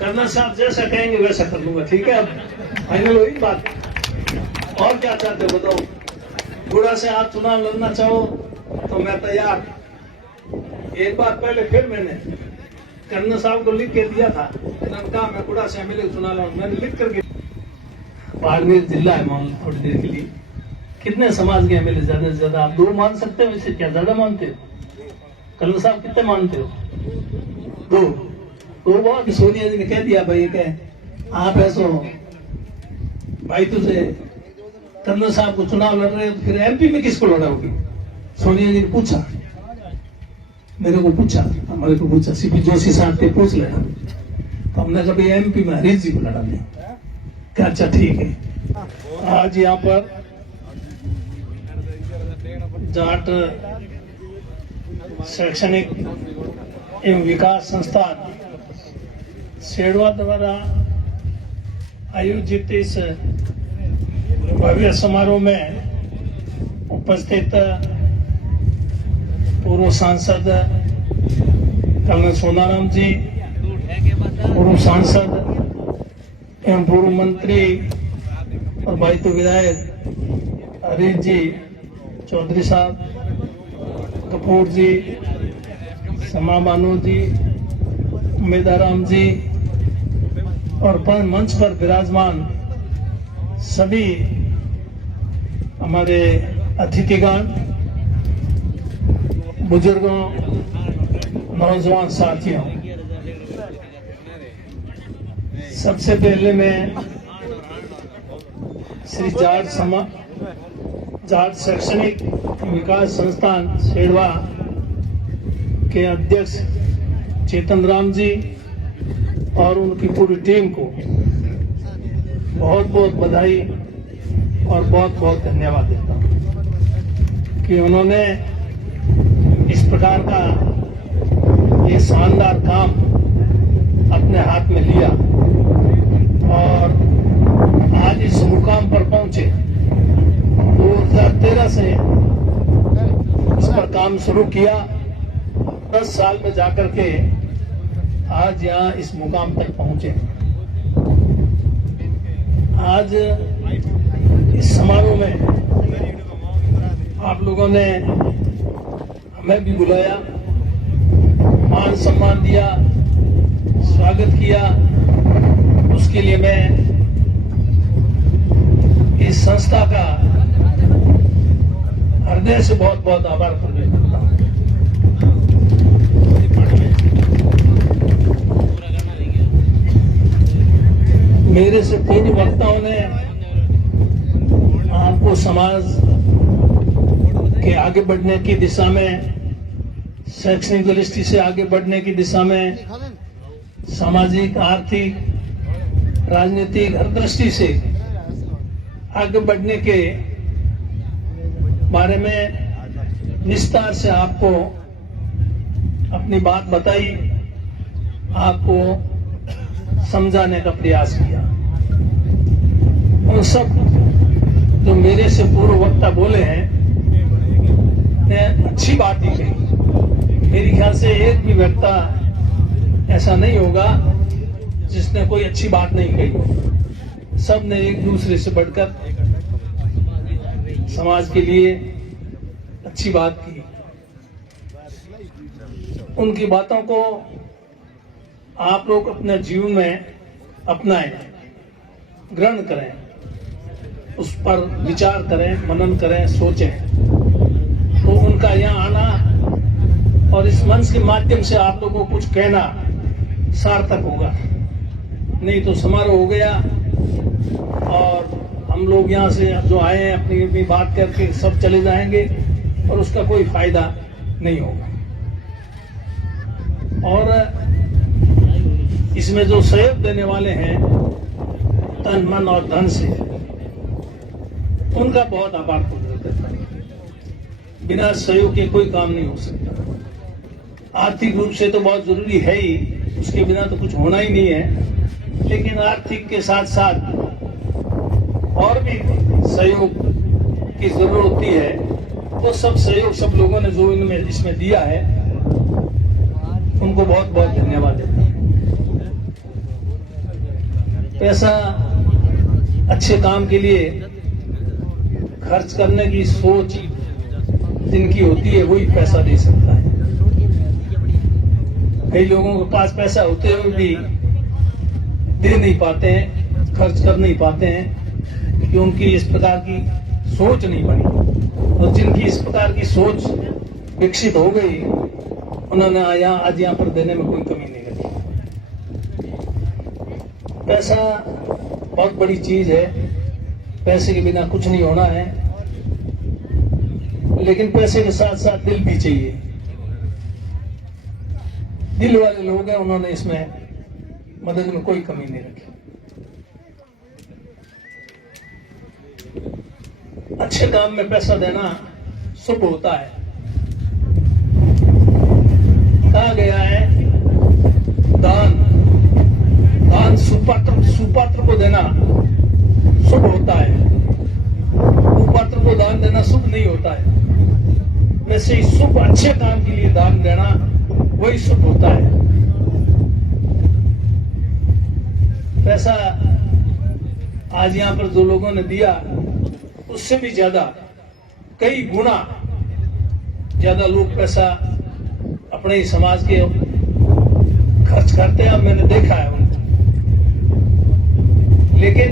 Colonel साहब जैसा कहेंगे वैसा कर लूंगा, ठीक है? अब फाइनल हुई बात। और क्या चाहते हो बताओ? गुड़ा से आप चुनाव लड़ना चाहो तो मैं तैयार। एक बार पहले फिर मैंने कर्नल साहब को लिख के दिया था, कहा मैं गुड़ा से एमएलए चुनाव लड़ूंगा, मैंने लिख करके। बाड़मेर जिला है, मान थोड़ी देर के लिए कितने समाज के एमएलए ज्यादा से ज्यादा आप 2 मान सकते हो, इससे क्या ज्यादा मानते हो? कर्नल साहब कितने मानते हो? 2। तो बहुत सोनिया जी ने कह दिया भाई कह आप ऐसा भाई तुझे कर्नल साहब को चुनाव लड़ रहे हो तो फिर एमपी में किसको लड़ाओगी? सोनिया जी ने पूछा, मेरे को पूछा, हमारे को पूछा, सीपी जोशी साहब से पूछ लेना। तो हमने कभी एमपी में हरीश जी को लड़ा नहीं। क्या अच्छा ठीक है। आज यहाँ पर जाट शैक्षणिक एवं विकास संस्थान सेड़वा द्वारा आयोजित इस भव्य समारोह में उपस्थित पूर्व सांसद कर्नल सोनाराम जी, पूर्व सांसद एवं पूर्व मंत्री और भाई तो विधायक हरीश जी चौधरी साहब, कपूर जी, समा बानो जी, उमेदाराम जी और मंच पर विराजमान सभी हमारे अतिथिगण, बुजुर्गों, नौजवान साथियों, सबसे पहले मैं श्री जाट शैक्षणिक विकास संस्थान सेड़वा के अध्यक्ष चेतन राम जी और उनकी पूरी टीम को बहुत बहुत बधाई और बहुत बहुत धन्यवाद देता हूं कि उन्होंने इस प्रकार का ये शानदार काम अपने हाथ में लिया और आज इस मुकाम पर पहुंचे। 2013 से इस पर काम शुरू किया, 10 साल में जाकर के आज यहाँ इस मुकाम तक पहुंचे। आज इस समारोह में आप लोगों ने हमें भी बुलाया, मान सम्मान दिया, स्वागत किया, उसके लिए मैं इस संस्था का हृदय से बहुत बहुत आभार प्रकट करता हूं। मेरे से तीन वक्ताओं ने आपको समाज के आगे बढ़ने की दिशा में, शैक्षणिक दृष्टि से आगे बढ़ने की दिशा में, सामाजिक, आर्थिक, राजनीतिक हर दृष्टि से आगे बढ़ने के बारे में विस्तार से आपको अपनी बात बताई, आपको समझाने का प्रयास किया। उन सब जो मेरे से पूर्व वक्ता बोले हैं, अच्छी बात ही कही। मेरे ख्याल से एक भी वक्ता ऐसा नहीं होगा जिसने कोई अच्छी बात नहीं कही। सब ने एक दूसरे से बढ़कर समाज के लिए अच्छी बात की। उनकी बातों को आप लोग अपने जीवन में अपनाएं, ग्रहण करें, उस पर विचार करें, मनन करें, सोचें। तो उनका यहाँ आना और इस मंच के माध्यम से आप लोगों को कुछ कहना सार्थक होगा। नहीं तो समारोह हो गया और हम लोग यहाँ से जो आए हैं अपनी अपनी बात करके सब चले जाएंगे और उसका कोई फायदा नहीं होगा। और इसमें जो सहयोग देने वाले हैं तन, मन और धन से, उनका बहुत आभार प्रकट करता हूं। बिना सहयोग के कोई काम नहीं हो सकता। आर्थिक रूप से तो बहुत जरूरी है ही, उसके बिना तो कुछ होना ही नहीं है। लेकिन आर्थिक के साथ साथ और भी सहयोग की जरूरत होती है। तो सब सहयोग सब लोगों ने जो इनमें इसमें दिया है, उनको बहुत बहुत धन्यवाद देता हूं। पैसा अच्छे काम के लिए खर्च करने की सोच जिनकी होती है वही पैसा दे सकता है। कई लोगों के पास पैसा होते हुए भी दे नहीं पाते हैं, खर्च कर नहीं पाते हैं कि उनकी इस प्रकार की सोच नहीं बनी। और जिनकी इस प्रकार की सोच विकसित हो गई उन्होंने आज यहाँ पर देने में कोई कमी नहीं रखी। पैसा बहुत बड़ी चीज है, पैसे के बिना कुछ नहीं होना है, लेकिन पैसे के साथ साथ दिल भी चाहिए। दिल वाले लोग हैं, उन्होंने इसमें मदद में कोई कमी नहीं रखी। अच्छे काम में पैसा देना शुभ होता है। कहा गया है दान सुपात्र को देना शुभ होता है, कुपात्र को दान देना शुभ नहीं होता है। वैसे ही शुभ अच्छे काम के लिए दान देना वही शुभ होता है। पैसा आज यहां पर जो लोगों ने दिया उससे भी ज्यादा कई गुना ज्यादा लोग पैसा अपने ही समाज के खर्च करते हैं। मैंने देखा है उनको, लेकिन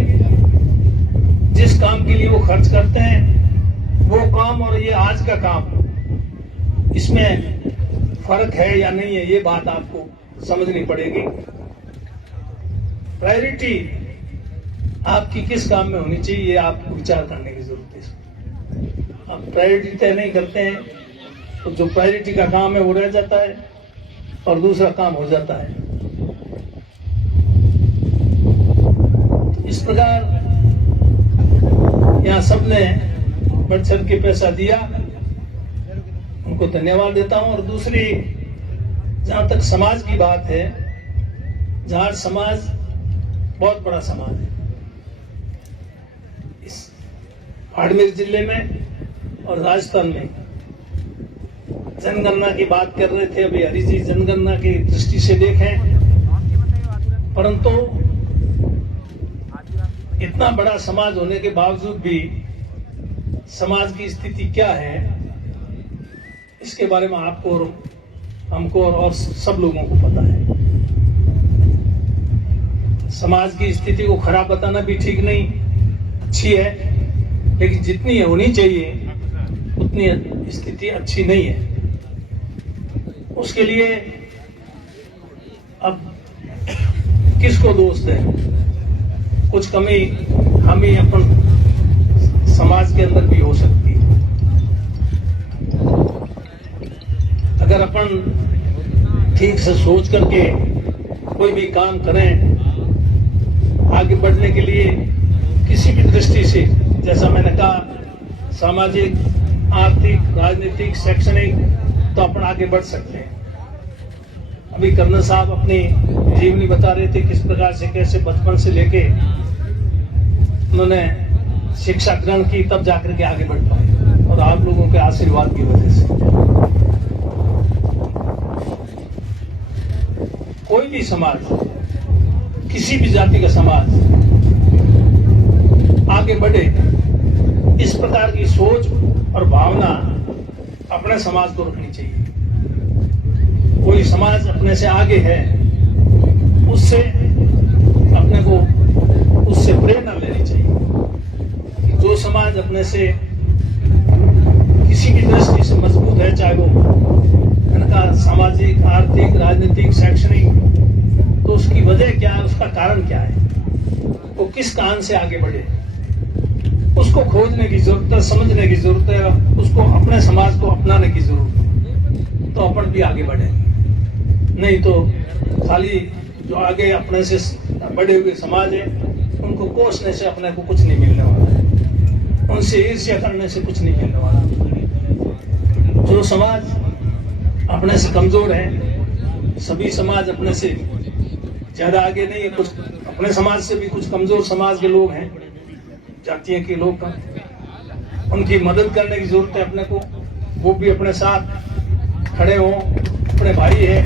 जिस काम के लिए वो खर्च करते हैं वो काम और ये आज का काम, इसमें फर्क है या नहीं है, ये बात आपको समझनी पड़ेगी। प्रायोरिटी आपकी किस काम में होनी चाहिए ये आपको विचार करने की जरूरत है। आप प्रायोरिटी तय नहीं करते हैं तो जो प्रायोरिटी का काम है वो रह जाता है और दूसरा काम हो जाता है। इस प्रकार यहाँ सबने बढ़ चढ़ के पैसा दिया, उनको धन्यवाद देता हूं। और दूसरी, जहां तक समाज की बात है, जहां समाज बहुत बड़ा समाज है, इस बाड़मेर जिले में और राजस्थान में जनगणना की बात कर रहे थे अभी हरि जी, जनगणना की दृष्टि से देखें, परंतु इतना बड़ा समाज होने के बावजूद भी समाज की स्थिति क्या है इसके बारे में आपको और हमको और सब लोगों को पता है। समाज की स्थिति को खराब बताना भी ठीक नहीं, अच्छी है, लेकिन जितनी होनी चाहिए उतनी स्थिति अच्छी नहीं है। उसके लिए अब किसको दोष दें? कुछ कमी हम ही अपन समाज के अंदर भी हो सकती है। अगर अपन ठीक से सोच करके कोई भी काम करें आगे बढ़ने के लिए, किसी भी दृष्टि से, जैसा मैंने कहा सामाजिक, आर्थिक, राजनीतिक, शैक्षणिक, तो अपन आगे बढ़ सकते हैं। अभी कर्नल साहब अपनी जीवनी बता रहे थे किस प्रकार से कैसे बचपन से लेके उन्होंने शिक्षा ग्रहण की, तब जाकर के आगे बढ़ पाए और आप लोगों के आशीर्वाद की वजह से। कोई भी समाज, किसी भी जाति का समाज आगे बढ़े, इस प्रकार की सोच और भावना अपने समाज को रखनी चाहिए। कोई समाज अपने से आगे है, उससे अपने को उससे प्रेरणा लेनी चाहिए कि जो समाज अपने से किसी भी दृष्टि से मजबूत है, चाहे वो उनका सामाजिक, आर्थिक, राजनीतिक, शैक्षणिक, तो उसकी वजह क्या है, उसका कारण क्या है, वो किस कारण से आगे बढ़े, उसको खोजने की जरूरत है, समझने की जरूरत है, उसको अपने समाज को अपनाने की जरूरत है, तो अपन भी आगे बढ़े। नहीं तो खाली जो आगे अपने से बड़े हुए समाज है उनको कोसने से अपने को कुछ नहीं मिलने वाला है, उनसे ईर्ष्या करने से कुछ नहीं मिलने वाला। जो समाज अपने से कमजोर है, सभी समाज अपने से ज्यादा आगे नहीं है, कुछ अपने समाज से भी कुछ कमजोर समाज के लोग हैं, जातियों के लोग का, उनकी मदद करने की जरूरत है अपने को। वो भी अपने साथ खड़े हों, अपने भाई है।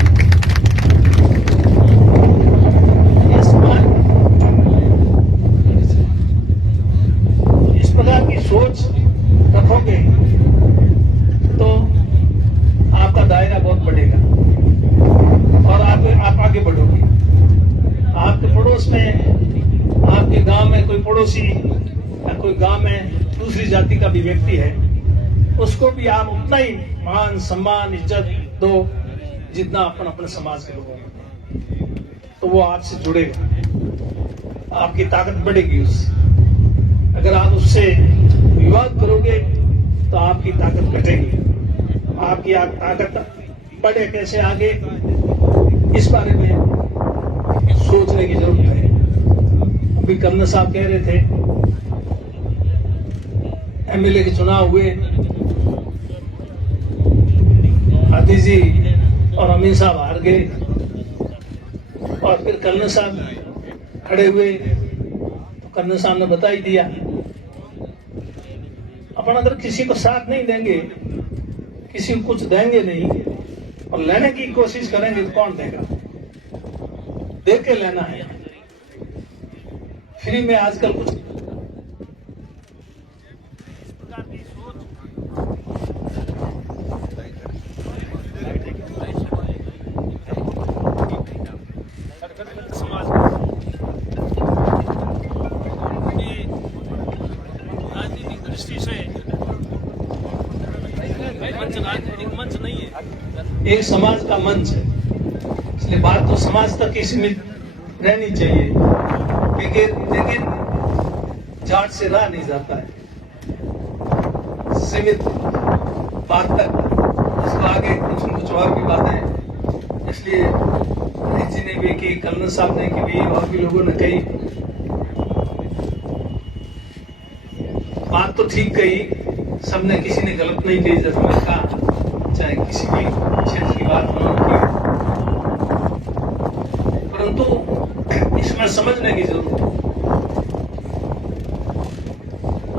में आपके गांव में कोई पड़ोसी या कोई गांव में दूसरी जाति का भी व्यक्ति है, उसको भी आप उतना ही मान सम्मान इज्जत दो जितना अपन अपने समाज के लोगों को, तो वो आपसे जुड़ेगा, आपकी ताकत बढ़ेगी उससे। अगर आप उससे विवाद करोगे तो आपकी ताकत घटेगी। आपकी ताकत बढ़े कैसे आगे, इस बारे में सोचने की जरूरत है। अभी कर्नल साहब कह रहे थे एमएलए के चुनाव हुए, हाथी जी और अमीर साहब हार गए और फिर कर्नल साहब खड़े हुए तो कर्नल साहब ने बता ही दिया, अपन अगर किसी को साथ नहीं देंगे, किसी को कुछ देंगे नहीं और लेने की कोशिश करेंगे तो कौन देगा? दे के लेना है। फ्री में आजकल कुछ राजनीतिक दृष्टि से राजनीतिक मंच नहीं है, एक समाज का मंच है। इसलिए बात तो समाज तक ही सीमित रहनी चाहिए, लेकिन जाट से रहा नहीं जाता है सीमित बात तक, उसको आगे कुछ और भी बातें। इसलिए जी ने भी की, कर्नल साहब ने की भी, और भी लोगों ने कही, बात तो ठीक कही, सबने, किसी ने गलत नहीं कही। जैसे मैंने कहा, चाहे किसी भी क्षेत्र की बात उन्होंने की, परंतु इसमें समझने की जरूरत है।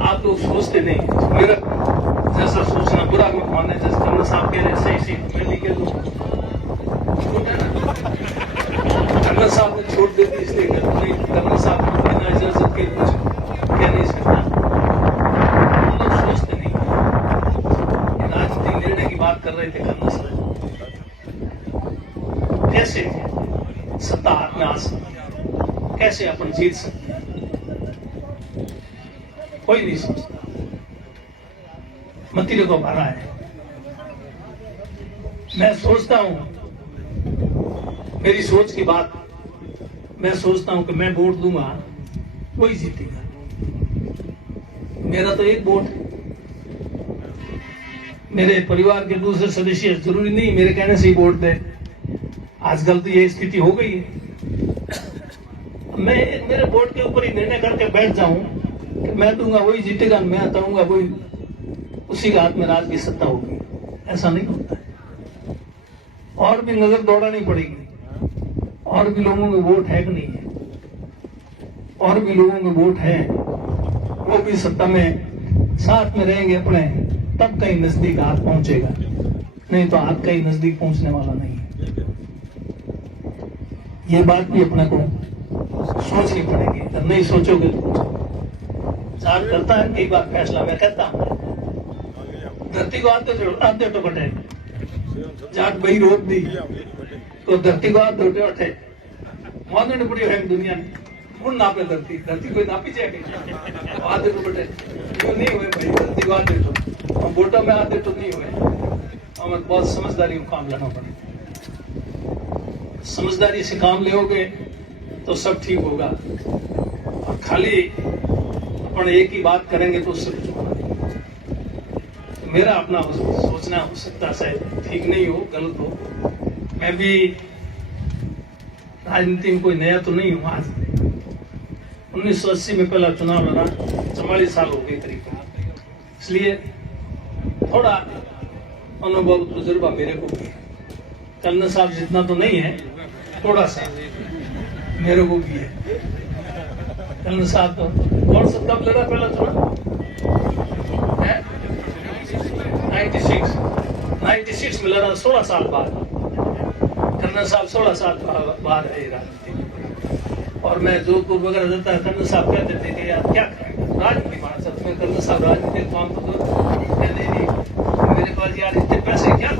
आप लोग सोचते नहीं, मेरा जैसा सोचना बुरा में कौन है, जैसे कर्नल साहब कह रहे सही सही, मैं भी कह दूं कर्नल साहब ने छोड़ देती, इसलिए नहीं, कर्नल साहब को बिना इजाजत के कुछ कह नहीं सकता। बात कर रहे थे कर्नल साहब, कैसे सत्ता हाथ में आ सकती, कैसे अपन जीत सकते हैं, कोई नहीं सोचता। मतीरे को भरा है। मैं सोचता हूं, मेरी सोच की बात, मैं सोचता हूं कि मैं वोट दूंगा वही जीतेगा। मेरा तो एक वोट है, मेरे परिवार के दूसरे सदस्य जरूरी नहीं मेरे कहने से ही वोट दे। आजकल तो ये स्थिति हो गई है। मैं मेरे वोट के ऊपर ही निर्णय करके बैठ जाऊं कि मैं दूंगा वही जीतेगा, मैं हटाऊंगा वही, उसी के हाथ में राज की सत्ता होगी, ऐसा नहीं होता है। और भी नजर दौड़ानी पड़ेगी, और भी लोगों के वोट है कि नहीं है, और भी लोगों के वोट है, वो भी सत्ता में साथ में रहेंगे अपने, तब कहीं नजदीक हाथ पहुंचेगा, नहीं तो हाथ कहीं नजदीक पहुंचने वाला नहीं है। ये बात भी अपने को सोचनी पड़ेगी, अगर नहीं सोचोगे जाट करता है एक बार फैसला, मैं कहता हूं धरती को आते तो बटे जाट बही रोक दी तो धरती को आते उठे मानने पड़ी है दुनिया ने, कौन नापे धरती, धरती कोई नापी जाएगी, आते तो बटे नहीं हुए भाई, धरती को आते तो हम वोटों में आते तो नहीं हुए। हमें बहुत समझदारी को काम लेना पड़ेगा, समझदारी से काम लोगे तो सब ठीक होगा, और खाली अपन एक ही बात करेंगे तो उससे कुछ होगा। तो मेरा अपना सोचना हो सकता शायद ठीक नहीं हो, गलत हो। मैं भी राजनीति में कोई नया तो नहीं हूं। आज 1980 में पहला चुनाव लड़ा, 44 साल हो गए करीब, इसलिए थोड़ा अनुभव तजुर्बा मेरे को भी है। कर्नल साहब जितना तो नहीं है, थोड़ा सा मेरे को भी है। कर्नल साहब तो कौन सा कब लड़ा पहला चुनाव? 96 में लड़ा, 16 साल बाद। कर्नल साहब 16 साल बाद है राजनीति। और मैं जोधपुर वगैरह जाता है, कर्नल साहब कहते थे कि यार क्या करें राजनीति मार सकते हैं। कर्नल साहब राजनीति काम तो नहीं, मेरे पास यार इतने पैसे क्या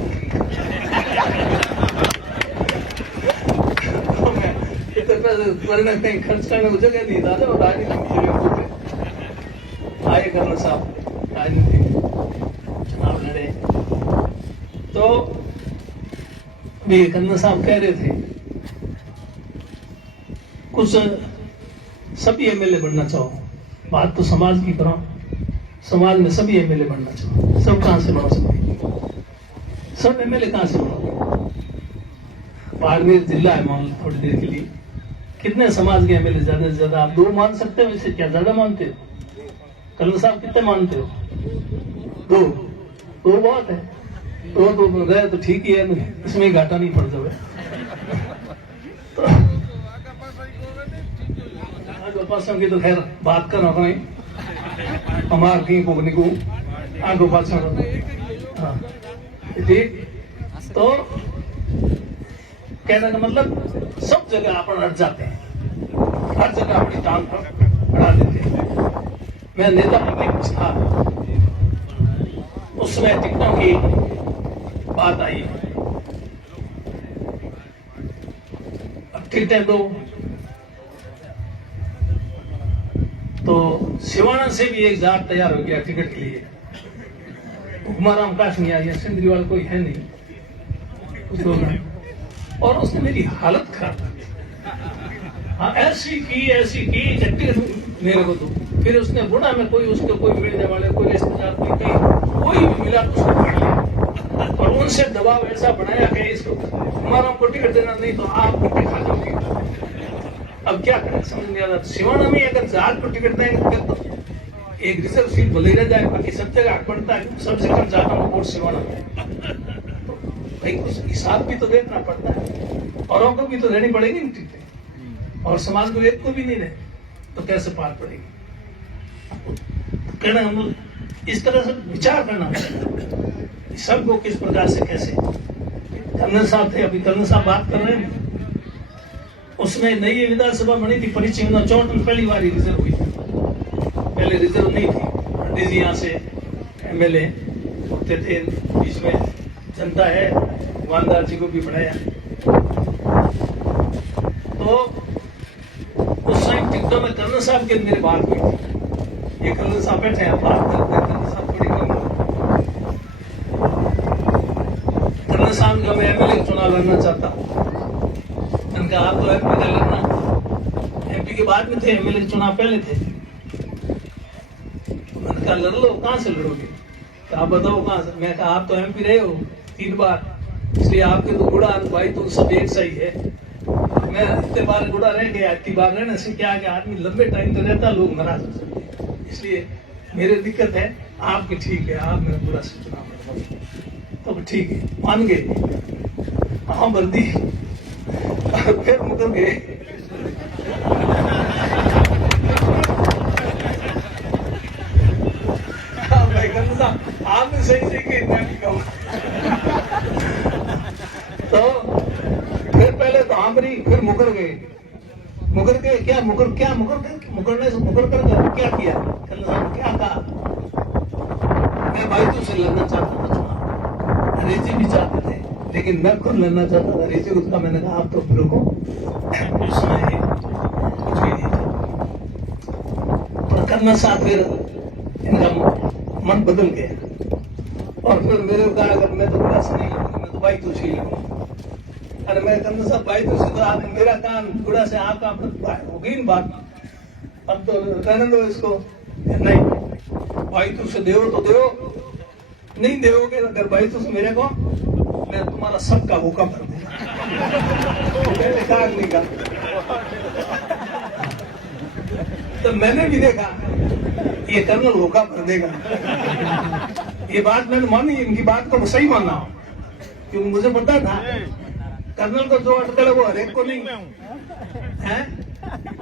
तो मैं इतने पैसे वरना कहीं खर्च करने को जगह नहीं दादा और राजनीति आए कर्नल साहब राजनीति चुनाव लड़े तो भी कर्नल साहब कह रहे थे कुछ सभी एमएलए बनना चाहो, बात तो समाज की करो, समाज में सभी एमएलए बनना चाहो, सब कहां से बनो सकते, सब एमएलए कहां से बनोगे? बाड़मेर जिला है मान लो थोड़ी देर के लिए, कितने समाज के एमएलए ज्यादा से ज्यादा आप 2 मान सकते हो, वैसे क्या ज्यादा मानते हो? कर्नल साहब कितने मानते हो? 2 बहुत है, 2 गए तो ठीक ही है, इसमें घाटा नहीं पड़ जाए। पासों की तो खैर बात कर रहा नहीं, हमार की भोगने को आगो पासों ठीक। तो कहने का मतलब सब जगह अपन अट जाते हैं, हर जगह अपनी टांग पर अड़ा देते हैं। मैं नेता प्रतिपक्ष था, उस समय टिकटों की बात आई, अब टिकटें दो तो सिवाना से भी एक जाट तैयार हो गया टिकट के लिए, हुक्माराम काशमिया या सिंधरी वाला कोई है नहीं, और उसने मेरी हालत खराब कर दी। हाँ ऐसी की टिकट मेरे को तो फिर उसने बुढ़ा में कोई उसको कोई मिलने वाले कोई रिश्तेदार कोई भी मिला तो उसको पढ़ लिया और उनसे दबाव ऐसा बनाया कि इसको हुक्माराम को टिकट देना नहीं तो आप खा जाओगे। अब क्या करें समझ नहीं आ रहा। सिवाना में अगर जाट को टिकट देंगे तो एक रिजर्व सीट भले रह जाए, बाकी सब जगह हक पड़ता है, सबसे कम जाता हूँ वोट सिवाना में। तो भाई कुछ हिसाब भी तो देखना पड़ता है, औरों को भी तो देनी पड़ेगी नहीं टिकटें, और समाज को एक को भी नहीं रहे तो कैसे पार पड़ेगी? तो कहना हम इस तरह से विचार करना पड़ेगा सबको किस प्रकार से कैसे। कर्नल साहब थे, अभी कर्नल साहब बात कर रहे हैं, उसमें नई विधानसभा बनी थी, परिचय 1964 पहली बार रिजर्व हुई, पहले रिजर्व नहीं थी। जी यहाँ से एमएलए होते थे, बीच में जनता है, वानदार जी को भी बढ़ाया। तो उस टाइम टिकटों में कर्नल साहब के मेरे बात हुई थी, ये कर्नल साहब बैठे हैं बात करते हैं, कर्नल साहब थोड़ी कम, कर्नल साहब का मैं एमएलए चुनाव लड़ना चाहता हूँ, उनका आप तो एमपी का लड़ना, एमपी के बाद में थे, एमएलए के चुनाव पहले थे। मैंने कहा लड़ लो, कहां से लड़ोगे? आप बताओ कहां से? मैं कहा आप तो एमपी रहे हो 3 बार, इसलिए आपके तो गुड़ा भाई तो सब एक सही है। मैं इतने बार गुड़ा रह गया, इतनी बार रहने से क्या कि आदमी लंबे टाइम तक रहता, लोग नाराज हो सकते हैं, इसलिए मेरे दिक्कत है, आपकी ठीक है, आप मेरा गुड़ा से चुनाव लड़ो तो ठीक है, मान गए, हाँ वर्दी फिर मुकर गए। आपने सही कि इतना नहीं कहूँगा। तो फिर पहले तो आमरी, फिर मुकर गए क्या मुकरने से मुकर कर क्या किया? क्या कहा? मैं भाई तुझसे लड़ना चाहता था चुनाव, अंग्रेजी भी चाहते थे, लेकिन मैं खुद लड़ना चाहता था अंग्रेजी उसका। मैंने कहा आप तो फिर को कुछ भी नहीं था, पर करना साथ फिर इनका मन बदल गया और फिर मेरे कहा अगर मैं तो गुड़ा से नहीं लूंगा, मैं तो भाई तुझसे ही लूंगा। अरे मैं कर्नल साहब भाई तुझसे तो आप मेरा काम गुड़ा से आपका हो गई बात, अब तो रहने दो इसको। नहीं भाई तुझसे देव तो देव, नहीं देवोगे अगर भाई तुझसे मेरे को, मैं तुम्हारा सबका भूखा भर दूंगा। मैंने कहा नहीं कहा, तो मैंने भी देखा ये कर्नल भूखा भर देगा। ये बात मैंने मानी, इनकी बात को सही माना, क्योंकि मुझे पता था कर्नल को जो अटकल है वो हरेक को नहीं है।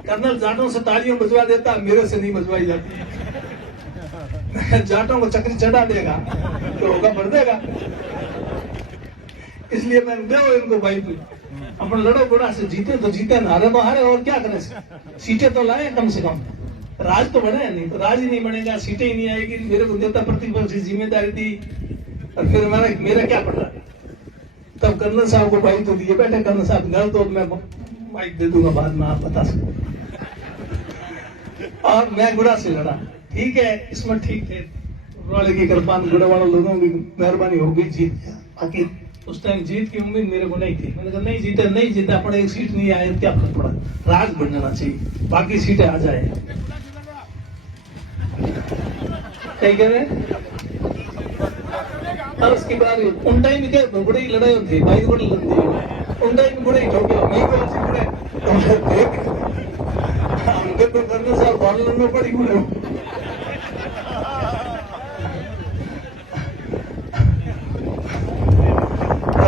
कर्नल जाटों से तालियां बजवा देता, मेरे से नहीं बजवाई जाती। जाटों को चक्री चढ़ा देगा तो होगा भर देगा, इसलिए मैंने दो इनको भाई अपन लड़ो गुड़ा से, जीते तो जीते, हारे तो हारे, और क्या करें, सीटें तो लाए कम से कम, राज तो बने, नहीं तो राज ही नहीं बनेगा, सीटें ही नहीं आएगी। मेरे को नेता प्रतिपक्ष की जिम्मेदारी दी और फिर मेरा क्या पड़ रहा है। तब कर्नल साहब को भाई तो दिए बैठे, कर्नल साहब घर तो मैं माइक दे दूंगा बाद में, आप बता सकते। और मैं गुड़ा से लड़ा, ठीक है, इसमें ठीक थे, वाले की कृपान गुड़ा वाला लोगों की मेहरबानी हो गई, जीत गया। बाकी उस टाइम जीत की उम्मीद मेरे को नहीं थी। मैंने कहा नहीं जीते नहीं जीते, अपने एक सीट नहीं आए, क्या फर्क पड़ा, राज बन जाना चाहिए, बाकी सीटें आ जाए। क्या कह रहे? और उसके बाद उन टाइम क्या बड़े ही लड़ाई होती, भाई बड़ी लड़ती है उन टाइम, बड़े ही ठोके नहीं को अच्छी बड़े हमको तो करने साल बाल लड़ना पड़ी बड़े।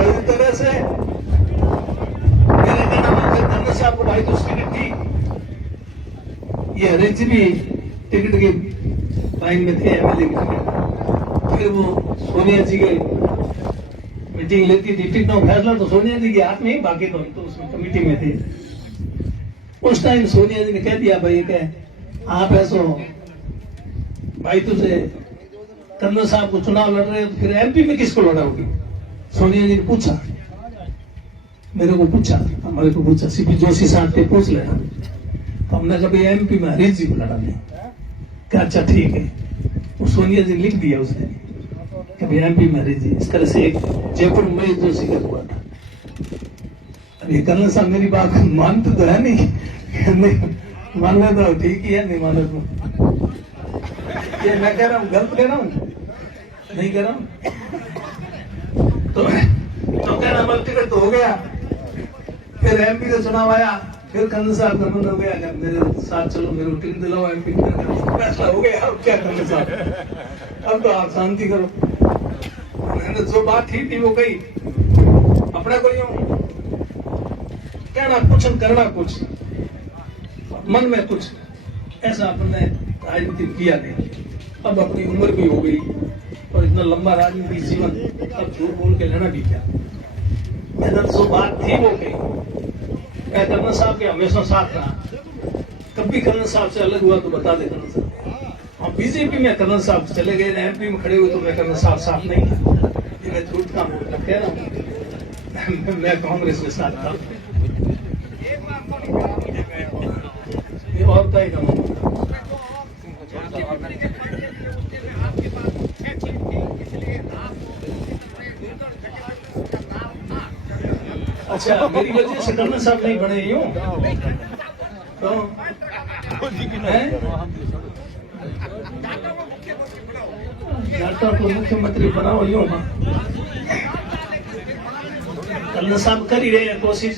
इस तरह से मेरे कहना मतलब करने से आपको भाई तो टिकट थी, ये हरीश जी भी टिकट की लाइन में थे एमएलए की टिकट। फिर वो सोनिया जी के मीटिंग लेती थी, टिकट का फैसला तो सोनिया जी के हाथ में ही, बाकी तो उसमें कमेटी में थे। उस टाइम सोनिया जी ने कह दिया भाई क्या आप ऐसो भाई तुझे कर्नल साहब को चुनाव लड़ रहे हो तो फिर एमपी में किसको लड़ाओगी? सोनिया जी ने पूछा, मेरे को पूछा, हमारे को पूछा, सीपी जोशी साहब से पूछ लेना। तो हमने कभी एमपी में हरीश जी को लड़ाने, क्या अच्छा ठीक है। वो सोनिया जी लिख दिया उसने कभी एमपी में हरीश जी। इस तरह से एक जयपुर में जोशी का हुआ था। अरे कर्नल साहब मेरी बात मानते तो है नहीं, नहीं मानना तो ठीक ही है, नहीं मानो तो ये मैं कह रहा हूँ गलत कह रहा हूँ, नहीं कह रहा हूँ। तो कह रहा मल टिकट तो हो गया, फिर एमपी का चुनाव आया, फिर कर्नल साहब का मन हो गया कि मेरे साथ चलो, मेरे को टिकट दिलाओ एमपी। फैसला हो गया, अब क्या कर्नल साहब, अब तो आप शांति करो। मैंने जो बात थी वो कही, अपना को यूं कहना कुछ करना कुछ, मन में कुछ, ऐसा अपने राजनीति किया नहीं। अब अपनी उम्र भी हो गई और इतना लंबा राजनीतिक जीवन, अब झूठ बोल के लेना भी क्या। मैंने जो बात थी वो कही। मैं कर्नल साहब के हमेशा साथ रहा, कभी कर्नल साहब से अलग हुआ तो बता दे कर्नल साहब। हम बीजेपी में कर्नल साहब चले गए, एमपी में खड़े हुए तो मैं कर्नल साहब साथ नहीं था। ये मैं झूठ का बोल कर कह रहा हूँ, मैं कांग्रेस के साथ था। ये और क्या कहूँ। अच्छा, मेरी वजह से कर्नल साहब नहीं बने यूं तो डॉक्टर को मुख्यमंत्री बनाओ यूं। कर्नल साहब कर ही रहे हैं कोशिश,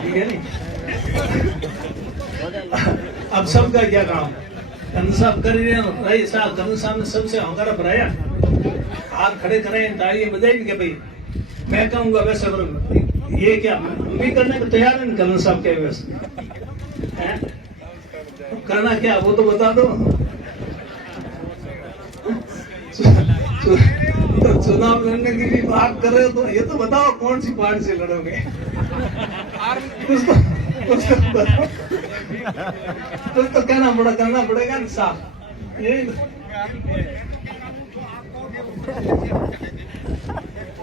ठीक है नहीं। अब सबका क्या काम, कर्नल साहब कर ही रहे हैं। भाई साहब कर्नल साहब ने सबसे हंगारा भराया, हाथ खड़े करे, तालियां बजाएंगे कि भाई मैं कहूंगा वैसा करूंगा। ये क्या हम भी करने को तैयार है कर्नल साहब के वैसे करना क्या वो तो बता दो। तो चुनाव लड़ने की भी बात कर रहे हो तो ये तो बताओ कौन सी पार्टी से लड़ोगे। कुछ तो करना पड़ेगा ना साहब। ये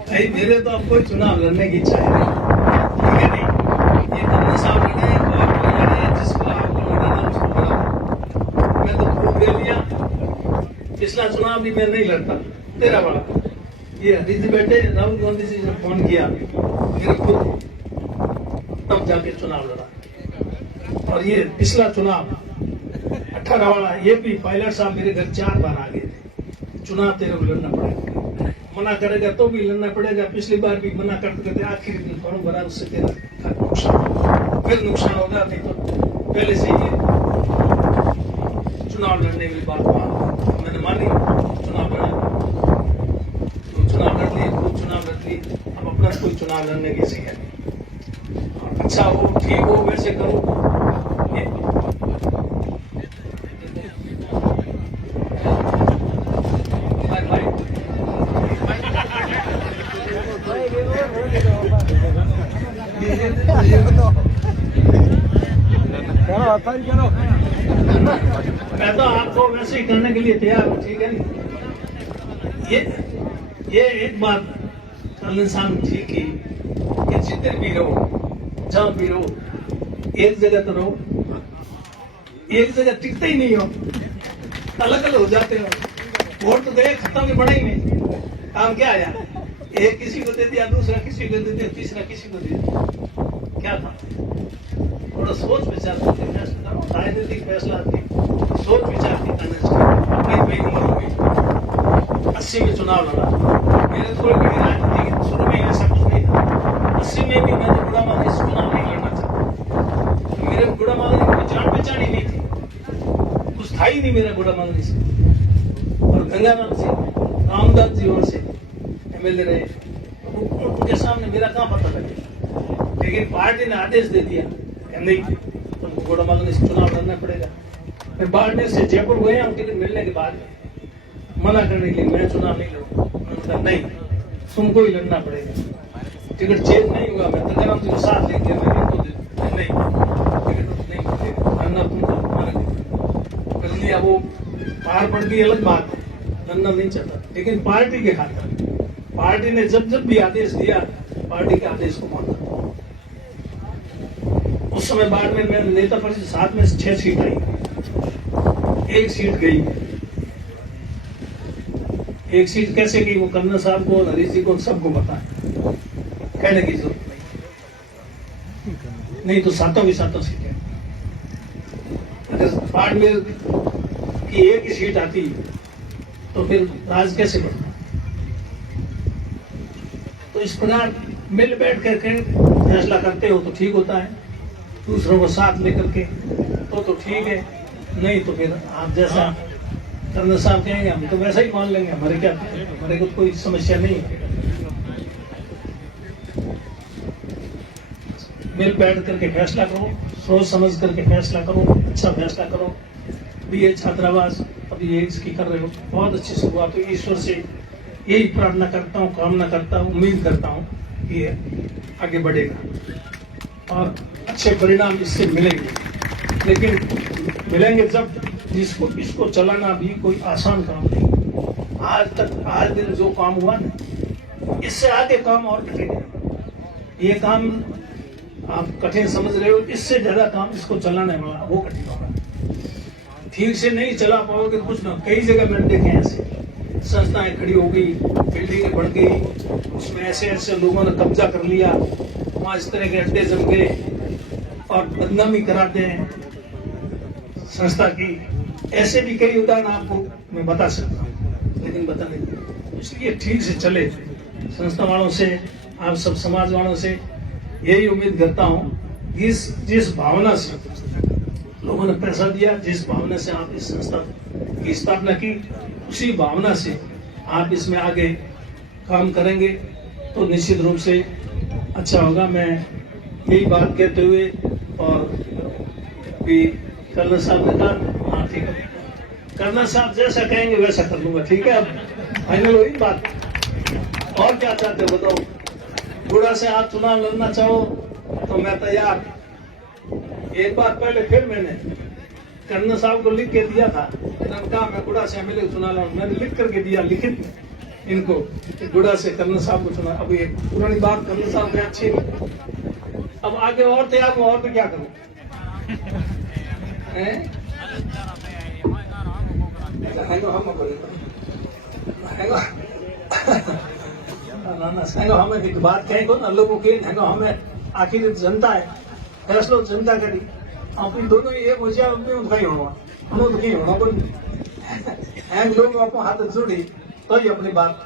भाई मेरे तो अब कोई चुनाव लड़ने की इच्छा है नहीं, ये कर्नल साहब लड़े जिसको आपको लड़ना उसको लड़ा। मैं तो खूब दे लिया, पिछला चुनाव भी मैं नहीं लड़ता, तेरा बड़ा ये हरीश जी बैठे, राहुल गांधी जी ने फोन किया मेरे को, तब जाके चुनाव लड़ा। और ये पिछला चुनाव 18 वाला, ये भी पायलट साहब मेरे घर 4 बार आ गए थे। चुनाव तेरे को लड़ना पड़ेगा, मना करेगा तो भी लड़ना पड़ेगा। पिछली बार भी मना करते करते आखिरी दिन फॉर्म भरा, उससे तेरा नुकसान, फिर नुकसान होगा। नहीं तो पहले से ही चुनाव लड़ने की बात मैंने मानी, चुनाव लड़ा तो चुनाव लड़ लिए, खूब चुनाव लड़ लिए। अब अपना कोई चुनाव लड़ने की सही है, अच्छा हो ठीक हो वैसे करो। मैं तो आपको वैसे ही करने के लिए तैयार हूँ, ठीक है नहीं। ये एक बात कर्नल साहब ठीक की कि जितने भी रहो जहां भी रहो, एक जगह तो रहो, एक जगह टिकते ही नहीं हो, अलग अलग हो जाते हो। वोट तो गए, खत्म ही बड़ा ही नहीं, काम क्या आया? एक किसी को दे दिया, दूसरा किसी को दे दिया, तीसरा किसी को दे दिया, क्या था? थोड़ा सोच विचार करके फैसला करो। राजनीतिक फैसला सोच विचार के करना चाहिए। अपनी उम्र हो गई, 80 में चुनाव लड़ा, मेरे थोड़ी बड़ी राजनीति शुरू में ऐसा कुछ नहीं था। 80 में भी मैं तो बुढ़ा माली से चुनाव नहीं लड़ना चाहता, तो मेरे बुढ़ा माली की जान पहचान ही नहीं थी, कुछ था ही नहीं मेरा बुढ़ा माली से। और गंगाराम जी, रामदास जी और से एमएलए रहे, उनके सामने मेरा कहाँ पता लगे। लेकिन पार्टी ने आदेश दे दिया कि नहीं, तुमको बुढ़ा माली से चुनाव लड़ना पड़ेगा। मैं बाड़मेर से जयपुर गया हूँ, टिकट मिलने के बाद मना करने के लिए, मैं चुनाव नहीं लड़ूंगा। उन्होंने कहा नहीं, तुमको ही लड़ना पड़ेगा। टिकट चेंज नहीं हुआ, मैं गंगाराम जी को साथ लेके नहीं, टिकट नहीं लड़ना तुमको, कर लिया। वो पार पड़ गई अलग बात है, लड़ना नहीं चाहता, लेकिन पार्टी के खातिर पार्टी ने जब जब भी आदेश दिया, पार्टी के आदेश को माना। उस समय बाद में मैं नेता परिषद 7 में से 6 सीट आई, 1 सीट गई। 1 सीट कैसे गई वो कर्नल साहब को, हरीश जी को, सबको पता है, कहने की जरूरत नहीं तो सातों की सातों सीटें। अगर बाड़मेर की 1 ही सीट आती तो फिर राज कैसे बढ़ता? तो इस प्रकार मिल बैठ करके फैसला करते हो तो ठीक होता है, दूसरों को साथ लेकर के तो ठीक है, नहीं तो फिर आप जैसा कर्नल साहब कहेंगे हम तो वैसा ही मान लेंगे, हमारे क्या, हमारे को कोई समस्या नहीं है। मिल बैठ करके फैसला करो, सोच समझ करके फैसला करो, अच्छा फैसला करो। बीए छात्रावास अभी ये इसकी कर रहे हो, बहुत अच्छी शुरुआत हुई। ईश्वर से यही प्रार्थना करता हूँ, कामना करता हूँ, उम्मीद करता हूँ कि ये आगे बढ़ेगा और अच्छे परिणाम इससे मिलेंगे। लेकिन मिलेंगे जब जिसको इसको चलाना भी कोई आसान काम नहीं। आज दिन जो काम हुआ ना, इससे आगे काम और कठिन है। ये काम आप कठिन समझ रहे हो, इससे ज्यादा काम इसको चलाने वाला वो कठिन होगा। ठीक से नहीं चला पाओगे कुछ ना। कई जगह मैंने देखे ऐसे संस्थाएं खड़ी हो गई, बिल्डिंगें बढ़ गई, उसमें ऐसे ऐसे लोगों ने कब्जा कर लिया, वहां इस तरह के अड्डे जम गए और बदनामी कराते हैं संस्था की। ऐसे भी कई उदाहरण आपको मैं बता सकता हूँ, लेकिन बता नहीं। इसलिए ठीक से चले, संस्था वालों से, आप सब समाज वालों से यही उम्मीद करता हूँ, जिस भावना से लोगों ने पैसा दिया, जिस भावना से आप इस संस्था की स्थापना की, उसी भावना से आप इसमें आगे काम करेंगे तो निश्चित रूप से अच्छा होगा। मैं यही बात कहते हुए, और भी कर्नल साहब ने कहा, हाँ ठीक है, कर्नल साहब जैसा कहेंगे वैसा कर लूंगा, ठीक है। अब फाइनल हुई बात, और क्या चाहते हो बताओ? बुढ़ा से आप चुनाव लड़ना चाहो तो मैं तैयार। एक बार पहले फिर मैंने कर्नल साहब को लिख के दिया था, कहा मैं बुढ़ा से एमएलए चुनाव लड़ूं। मैंने लिख करके दिया लिखित में इनको, बुढ़ा से कर्नल साहब को चुना। अब ये पुरानी बात कर्नल साहब में अच्छी नहीं, अब आगे और तैयार हूं, और भी क्या करूं? हमें एक बात कहेंगे ना, लोगों के हमें आखिर जनता है, फैसलो जनता करी। अपनी दोनों ये मुझे दुखी होना, हम दुखी होना बोल लोग अपने हाथ जोड़ी तो ही अपनी बात।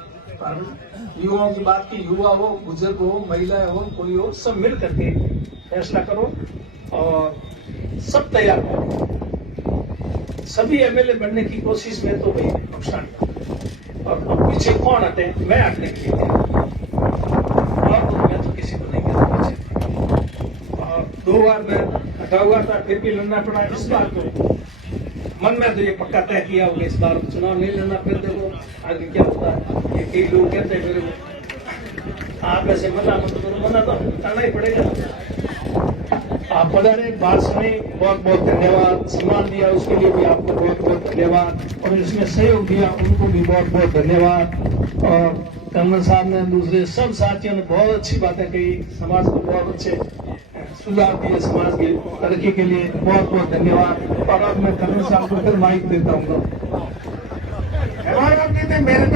युवाओं की बात की, युवा हो, बुजुर्ग हो, महिलाएं हो, कोई हो, सब मिल करके फैसला करो और सब तैयार करो। सभी एमएलए बनने की कोशिश में तो भाई नुकसान, और अब पीछे कौन हटे? मैं हटने के लिए, और तो मैं तो किसी को नहीं कहता पीछे। और 2 बार मैं हटा हुआ था, फिर भी लड़ना पड़ा। इस बार तो मन में तो ये पक्का तय किया होगा, इस बार चुनाव नहीं लड़ना। फिर देखो आगे क्या होता है। ये कई लोग कहते हैं मेरे को, आप ऐसे मना मत करो, मना तो करना ही पड़ेगा। आप पधारे, बात सुनी, बहुत बहुत धन्यवाद। सम्मान दिया उसके लिए भी आपको बहुत बहुत धन्यवाद, और इसमें सहयोग दिया उनको भी बहुत बहुत धन्यवाद। और कर्नल साहब ने, दूसरे सब साथियों ने बहुत अच्छी बातें कही, समाज को बहुत अच्छे सुझाव दिए समाज की तरक्की के लिए, बहुत बहुत धन्यवाद। और अब मैं कर्नल साहब को फिर माइक देता हूँ। मेरे